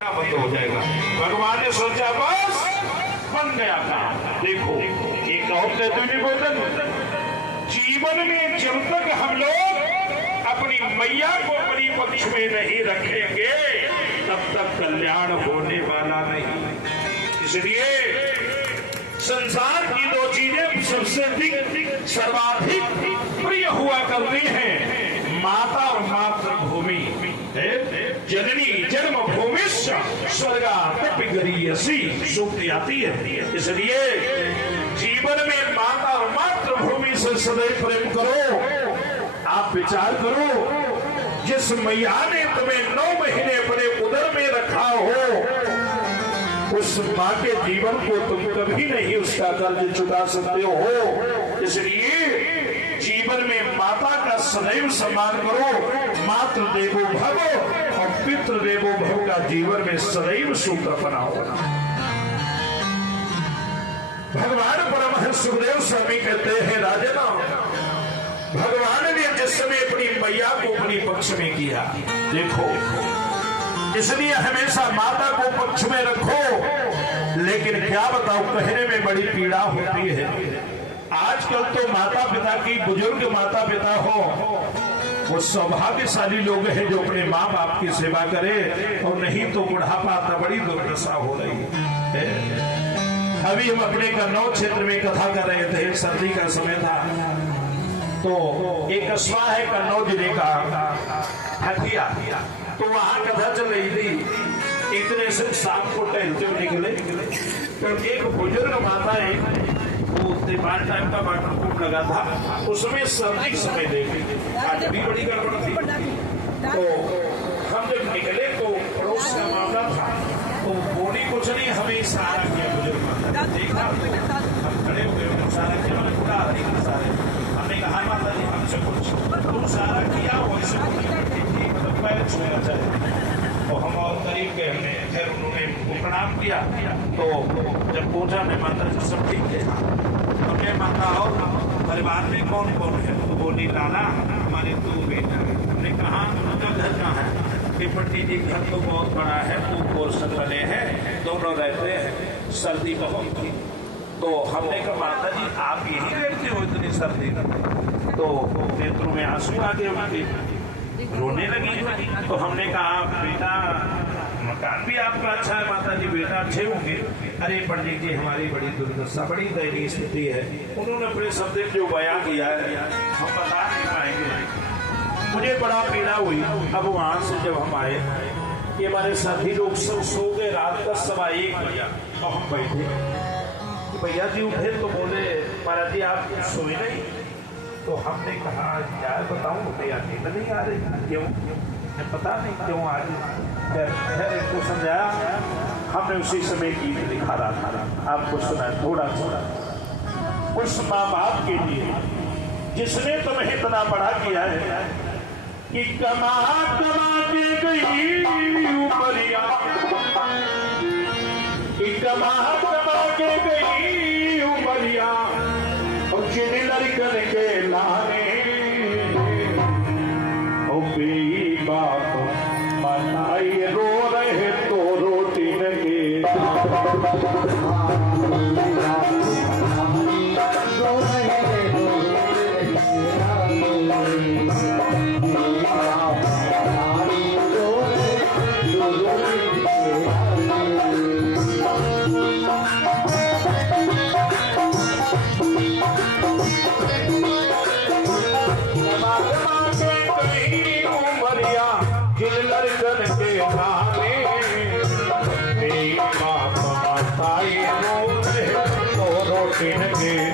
बंद हो जाएगा। भगवान ने सोचा बस बन गया काम। देखो एक और निबोधन, जीवन में जब तक हम लोग अपनी मैया को अपनी पक्ष में नहीं रखेंगे तब तक कल्याण होने वाला नहीं। इसलिए संसार की दो चीजें सबसे अधिक सर्वाधिक प्रिय हुआ करती हैं, माता और मातृभूमि। जननी जन्म भूमि स्वर्गासी सूक्ति आती है। इसलिए जीवन में माता और मातृभूमि से सदैव प्रेम करो। आप विचार करो, जिस मैया ने तुम्हें 9 महीने अपने उदर में रखा हो, उस माँ के जीवन को तुम कभी नहीं उसका कर्ज चुका सकते हो। इसलिए जीवन में माता का सदैव सम्मान करो। मातृ देवो भव और पितृ देवो भव का जीवन में सदैव सूत्र बनाओ। भगवान परमहंस सुखदेव स्वामी कहते हैं, राजना भगवान ने जिस समय अपनी मैया को अपनी पक्ष में किया, देखो इसलिए हमेशा माता को पक्ष में रखो। लेकिन क्या बताओ, कहने में बड़ी पीड़ा होती है। आजकल तो माता पिता की, बुजुर्ग माता पिता हो, वो सौभाग्यशाली लोग हैं जो अपने माँ बाप की सेवा करे, और नहीं तो बुढ़ापा आता बड़ी दुर्दशा हो रही है। अभी हम अपने कन्नौज क्षेत्र में कथा कर रहे थे, सर्दी का समय था, तो एक कस्बा है कन्नौज जिले का हथिया, तो वहां कथा चल रही थी। इतने से शाम को टहलते हुए निकले तो एक बुजुर्ग माता है, वो त्रिपाल टाइप का वाटर कूप लगा था, उसमें सर्दी समय देखे आज भी बड़ी गड़बड़ थी। तो हम जब निकले तो पड़ोस का मामला था, तो बोली कुछ नहीं, हमें इशारा किया बुजुर्ग माता, देखा हम खड़े हुए इशारा किया, मैंने पूरा सारे, हमने कहा माता जी हमसे कुछ, तुम इशारा किया वैसे मतलब पैर छूना चाहिए। तो हम और करीब गए, हमें फिर उन्होंने प्रणाम किया। तो जब पूछा मैं माता जी सब ठीक है, हमने माता और परिवार में कौन कौन है, तो बोली लाला हमारे 2 बेटा। हमने कहा उनका घर कहाँ है, कि पट्टी जी घर तो बहुत बड़ा है, 2 पोर्शन बने हैं, दोनों रहते हैं, सर्दी बहुत थी। तो हमने कहा माता जी आप यही रहते हो इतनी सर्दी में? तो नेत्रों में आंसू आ गए उनके, रोने लगी। तो हमने कहा बेटा मकान भी आपका अच्छा है माता जी, बेटा अच्छे होंगे। अरे पंडित जी हमारी बड़ी दुर्दशा, बड़ी दयनीय स्थिति है। उन्होंने अपने शब्द जो बयां किया है हम बता नहीं पाएंगे। मुझे बड़ा पीड़ा हुई। अब वहां से जब हम आए, ये हमारे साथी लोग सब सो गए, रात का 1:15 बजा, और हम बैठे। भैया जी उठे तो बोले महाराज जी आप सोए नहीं? तो हमने कहा यार बताऊं भैया नींद नहीं आ रही, क्यों? पता नहीं क्यों आ रही। फिर इनको समझाया, हमने उसी समय गीत लिखा रहा था, आपको सुना थोड़ा थोड़ा। उस माँ बाप के लिए जिसने तुम्हें इतना बड़ा किया है कि कमा कमा के गई उमरिया, कि कमा कमा के गई उमरिया, जिन लड़कन के लाने बाप मनाई रो रहे तो रोटी लगे। रोटी